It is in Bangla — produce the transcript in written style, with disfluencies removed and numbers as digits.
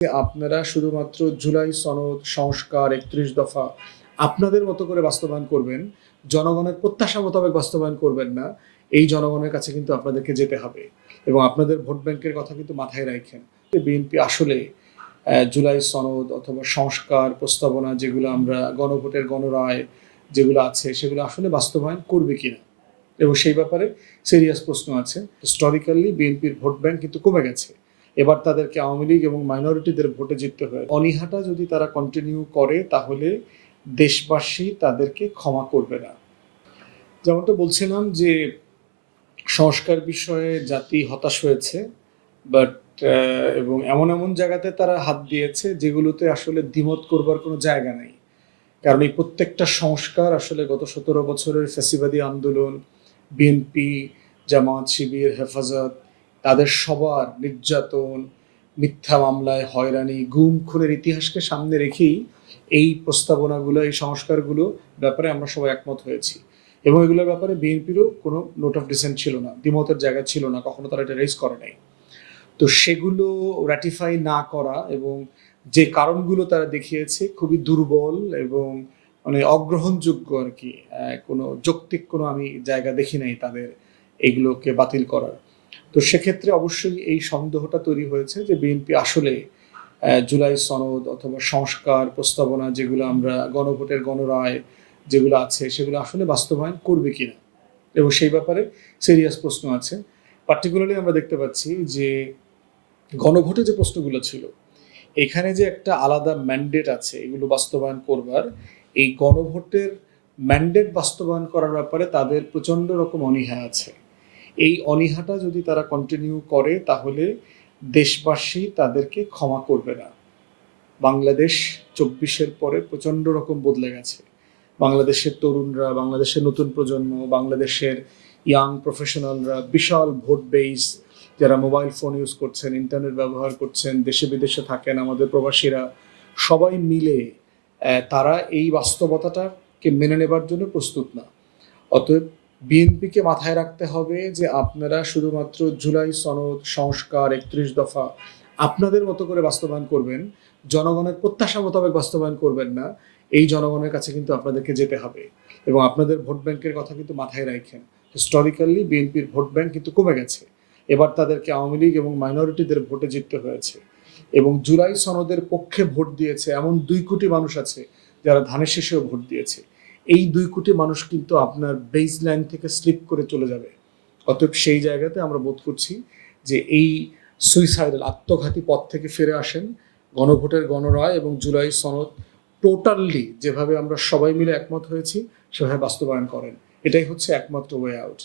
আপনারা শুধুমাত্র জুলাই সনদ, সংস্কার, ৩১ দফা আপনাদের মতো করে বাস্তবায়ন করবেন, জনগণের প্রত্যাশা মোতাবেক বাস্তবায়ন করবেন না। এই জনগণের কাছে কিন্তু আপনাদেরকে যেতে হবে এবং আপনাদের ভোট ব্যাংকের কথা কিন্তু মাথায় রাখেন। বিএনপি আসলে জুলাই সনদ অথবা সংস্কার প্রস্তাবনা যেগুলো আমরা গণভোটের গণরায় যেগুলো আছে সেগুলো আসলে বাস্তবায়ন করবে কিনা এবং সেই ব্যাপারে সিরিয়াস প্রশ্ন আছে। হিস্টোরিক্যালি বিএনপির ভোট ব্যাংক কিন্তু কমে গেছে। এবার তাদেরকে আওয়ামী লীগ এবং মাইনরিটিদের ভোটে জিততে হয়। অনীহাটা যদি তারা কন্টিনিউ করে তাহলে দেশবাসী তাদেরকে ক্ষমা করবে না। যেমনটা বলছিলাম যে সংস্কার বিষয়ে জাতি হতাশ হয়েছে, বাট এবং এমন এমন জায়গাতে তারা হাত দিয়েছে যেগুলোতে আসলে দ্বিমত করবার কোনো জায়গা নাই। কারণ এই প্রত্যেকটা সংস্কার আসলে গত ১৭ বছরের ফ্যাসিবাদী আন্দোলন, বিএনপি, জামাত, শিবির, হেফাজত, তাদের সবার নির্যাতন, মিথ্যা মামলায় হয়রানি, গুম খুনের ইতিহাসকে সামনে রেখেই এই প্রস্তাবনাগুলো, এই সংস্কারগুলো ব্যাপারে আমরা সবাই একমত হয়েছি এবং এগুলোর ব্যাপারে বিএনপিরও কোনো নোট অফ ডিসেন্ট ছিল না, দ্বিমতের জায়গা ছিল না, কখনো তারা এটা রেজ করে নাই। তো সেগুলো রাটিফাই না করা এবং যে কারণগুলো তারা দেখিয়েছে খুবই দুর্বল এবং মানে অগ্রহণযোগ্য আর কি, কোনো যৌক্তিক কোনো আমি জায়গা দেখি নাই তাদের এগুলোকে বাতিল করার। তো সেক্ষেত্রে অবশ্যই এই সন্দেহটা তৈরি হয়েছে যে বিএনপি আসলে জুলাই সনদ অথবা সংস্কার প্রস্তাবনা যেগুলো আমরা গণভোটের গণরায় যেগুলো আছে সেগুলো আসলে বাস্তবায়ন করবে কিনা এবং সেই ব্যাপারে সিরিয়াস প্রশ্ন আছে। পার্টিকুলারলি আমরা দেখতে পাচ্ছি যে গণভোটে যে প্রশ্নগুলো ছিল এখানে যে একটা আলাদা ম্যান্ডেট আছে এগুলো বাস্তবায়ন করবার, এই গণভোটের ম্যান্ডেট বাস্তবায়ন করার ব্যাপারে তাদের প্রচণ্ড রকম অনীহা আছে। এই অনীহাটা যদি তারা কন্টিনিউ করে তাহলে দেশবাসী তাদেরকে ক্ষমা করবে না। বাংলাদেশ ২৪-এর পরে প্রচণ্ড রকম বদলে গেছে। বাংলাদেশের তরুণরা, বাংলাদেশের নতুন প্রজন্ম, বাংলাদেশের ইয়াং প্রফেশনালরা, বিশাল ভোট বেস, যারা মোবাইল ফোন ইউজ করছেন, ইন্টারনেট ব্যবহার করছেন, দেশে বিদেশে থাকেন আমাদের প্রবাসীরা, সবাই মিলে তারা এই বাস্তবতাটাকে মেনে নেবার জন্য প্রস্তুত না। অতএব বিএনপিকে মাথায় রাখতে হবে যে আপনারা শুধুমাত্র জুলাই সনদ, সংস্কার, ৩১ দফা আপনাদের মতো করে বাস্তবায়ন করবেন, জনগণের প্রত্যাশা মোতাবেক বাস্তবায়ন করবেন না। এই জনগণের কাছে কিন্তু আপনাদেরকে যেতে হবে এবং আপনাদের ভোট ব্যাংকের কথা কিন্তু মাথায় রাখেন। হিস্টোরিক্যালি বিএনপির ভোট ব্যাংক কিন্তু কমে গেছে। এবার তাদেরকে আওয়ামী লীগ এবং মাইনরিটিদের ভোটে জিততে হয়েছে এবং জুলাই সনদের পক্ষে ভোট দিয়েছে এমন ২ কোটি মানুষ আছে যারা ধানের শীষেও ভোট দিয়েছে। এই ২ কোটি মানুষ কিন্তু আপনার বেস লাইন থেকে স্লিপ করে চলে যাবে। অতএব সেই জায়গাতে আমরা বোধ করছি যে এই সুইসাইডাল আত্মঘাতী পথ থেকে ফিরে আসেন, গণভোটের গণরায় এবং জুলাই সনদ টোটালি যেভাবে আমরা সবাই মিলে একমত হয়েছি সেভাবে বাস্তবায়ন করেন। এটাই হচ্ছে একমাত্র ওয়ে আউট।